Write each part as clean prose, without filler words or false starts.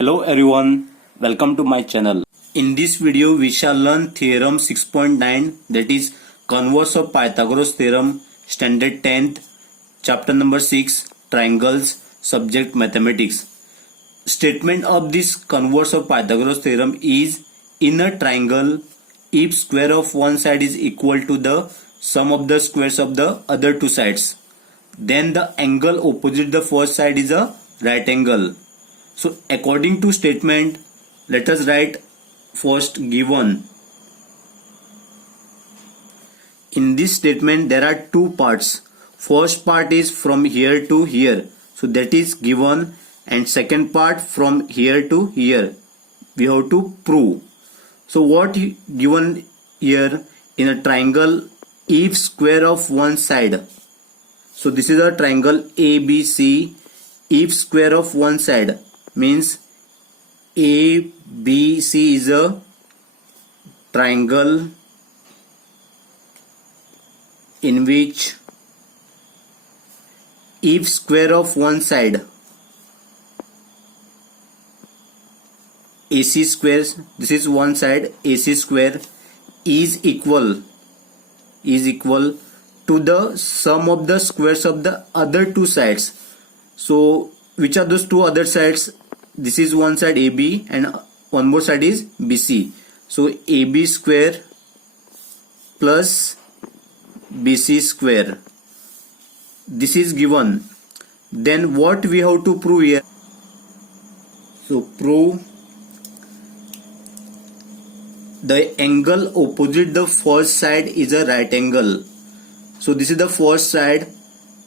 Hello everyone, welcome to my channel. In this video we shall learn theorem 6.9, that is converse of Pythagoras theorem, standard 10th, chapter number 6, triangles, subject mathematics. Statement of this converse of Pythagoras theorem is, in a triangle, if square of one side is equal to the sum of the squares of the other two sides, then the angle opposite the first side is a right angle. So according to statement, let us write first given. In this statement there are two parts. First part is from here to here, so that is given, and second part from here to here we have to prove. So what given here in a triangle, if square of one side, so this is a triangle ABC, if square of one side means ABC is a triangle in which if square of one side AC square, this is one side, AC square is equal to the sum of the squares of the other two sides. So which are those two other sides? This is one side AB and one more side is BC. So AB square plus BC square, this is given. Then what we have to prove here? So prove the angle opposite the first side is a right angle. So this is the first side.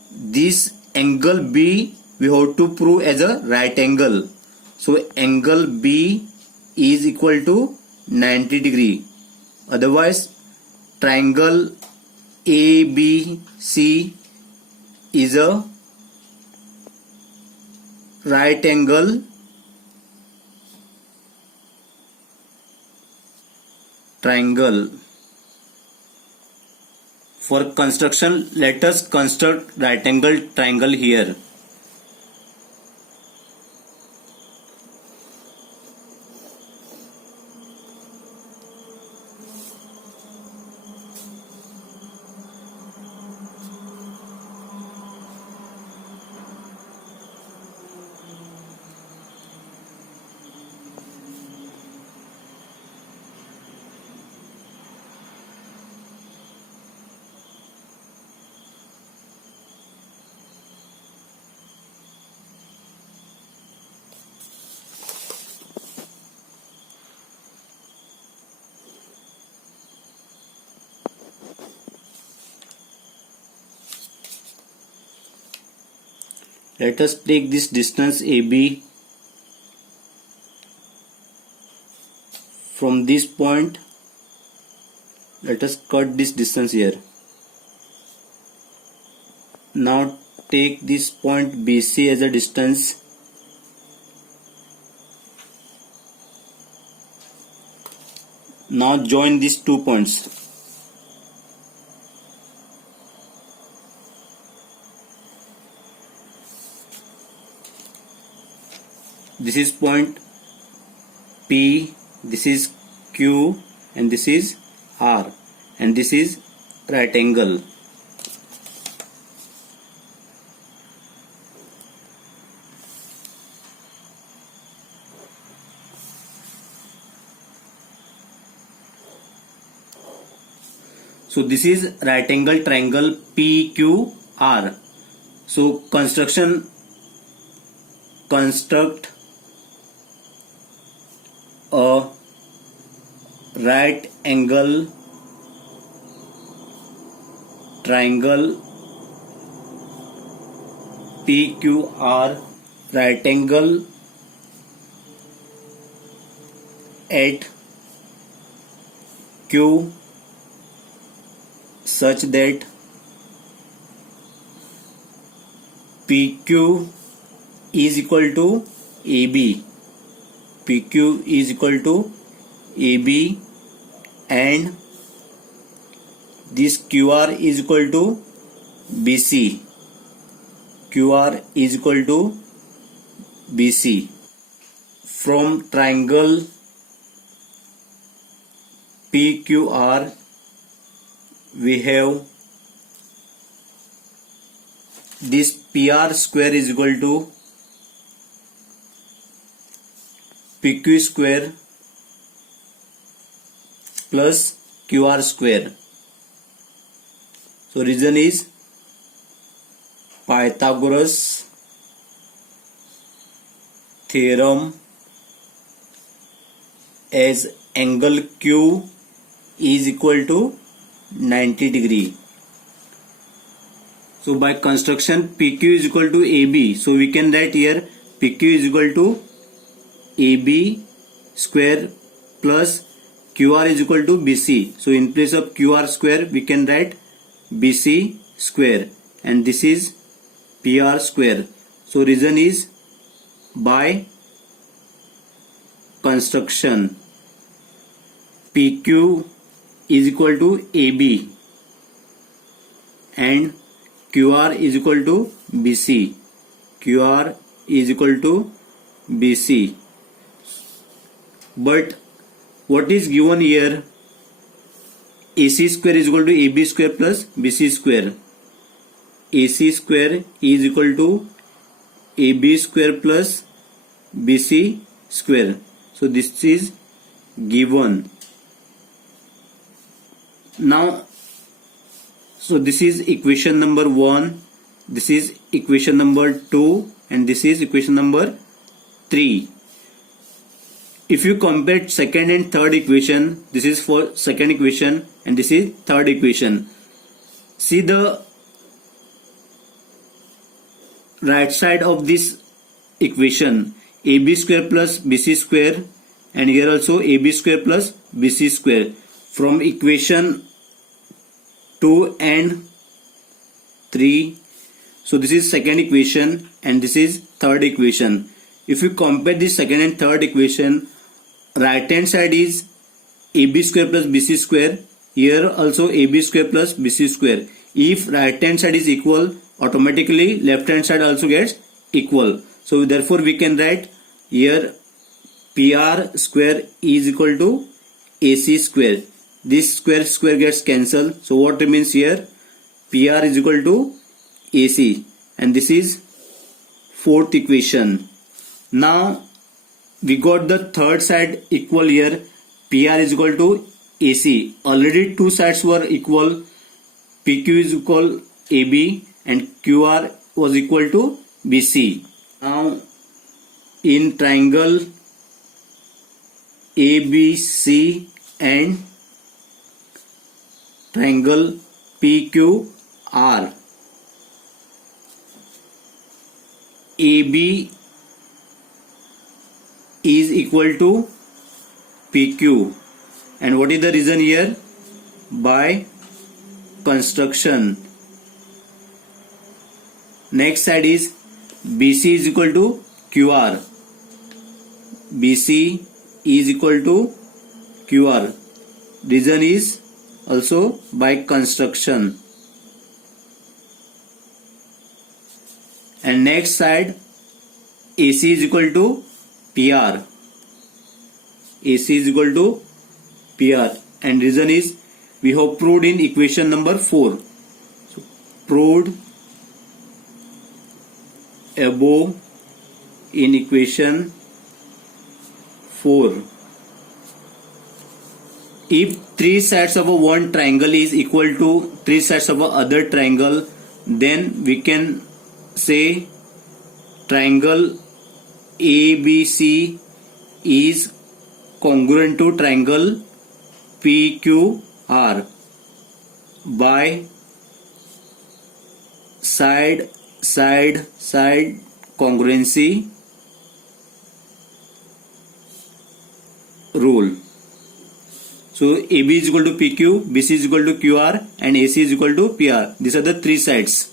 This angle B we have to prove as a right angle. So angle B is equal to 90 degree. Otherwise triangle ABC is a right angle triangle. For construction, let us construct right angle triangle here. Let us take this distance AB from this point. Let us cut this distance here. Now take this point BC as a distance. Now join these 2 points. This is point P, this is Q, and this is R, and this is right angle. So this is right angle triangle PQR. So construct a right angle triangle PQR, right angle at Q such that PQ is equal to AB. PQ is equal to AB and this QR is equal to BC. QR is equal to BC. from triangle PQR we have this PR square is equal to PQ square plus QR square. So reason is Pythagoras theorem as angle Q is equal to 90 degree. So by construction PQ is equal to AB. So we can write here PQ is equal to AB square plus QR is equal to BC. So in place of QR square we can write BC square, and this is PR square. So reason is by construction PQ is equal to AB and QR is equal to BC. QR is equal to BC. But what is given here? AC square is equal to AB square plus BC square. AC square is equal to AB square plus BC square. So this is given. Now, so this is equation number 1, this is equation number 2, and this is equation number 3. If you compare second and third equation, this is for second equation and this is third equation. See the right side of this equation, AB square plus BC square, and here also AB square plus BC square. From equation 2 and 3, so this is second equation and this is third equation. If you compare this second and third equation, right hand side is AB square plus BC square, here also AB square plus BC square. If right hand side is equal, automatically left hand side also gets equal. So therefore we can write here PR square is equal to AC square. This square gets cancelled. So what remains here? PR is equal to AC, and this is fourth equation. Now we got the third side equal here. PR is equal to AC. Already two sides were equal. PQ is equal AB and QR was equal to BC. Now in triangle ABC and triangle PQR, AB is equal to PQ, and what is the reason here? By construction. Next side is BC is equal to QR. BC is equal to QR. Reason is also by construction. And next side AC is equal to PR. AC is equal to PR, and reason is we have proved in equation number 4. So, proved above in equation 4. If three sides of a one triangle is equal to three sides of a other triangle, then we can say triangle ABC is congruent to triangle PQR by side congruency rule. So AB is equal to PQ, BC is equal to QR, and AC is equal to PR. These are the three sides.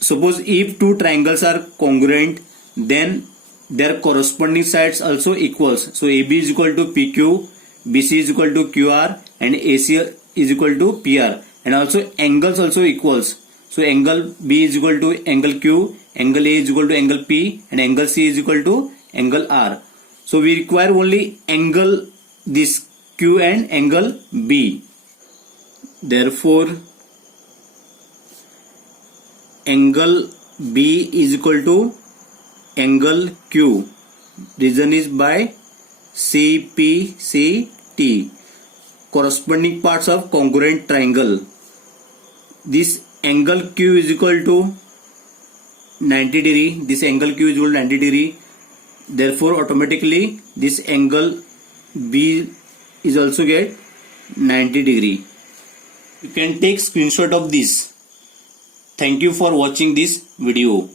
Suppose if two triangles are congruent, then their corresponding sides also equals. So AB is equal to PQ, BC is equal to QR, and AC is equal to PR. And also angles also equals. So angle B is equal to angle Q, angle A is equal to angle P, and angle C is equal to angle R. So we require only angle this Q and angle B. Therefore angle B is equal to angle Q. Reason is by CPCT, corresponding parts of congruent triangle. This angle Q is equal to 90 degree. This angle Q is equal to 90 degree. Therefore automatically this angle B is also get 90 degree. You can take screenshot of this. Thank you for watching this video.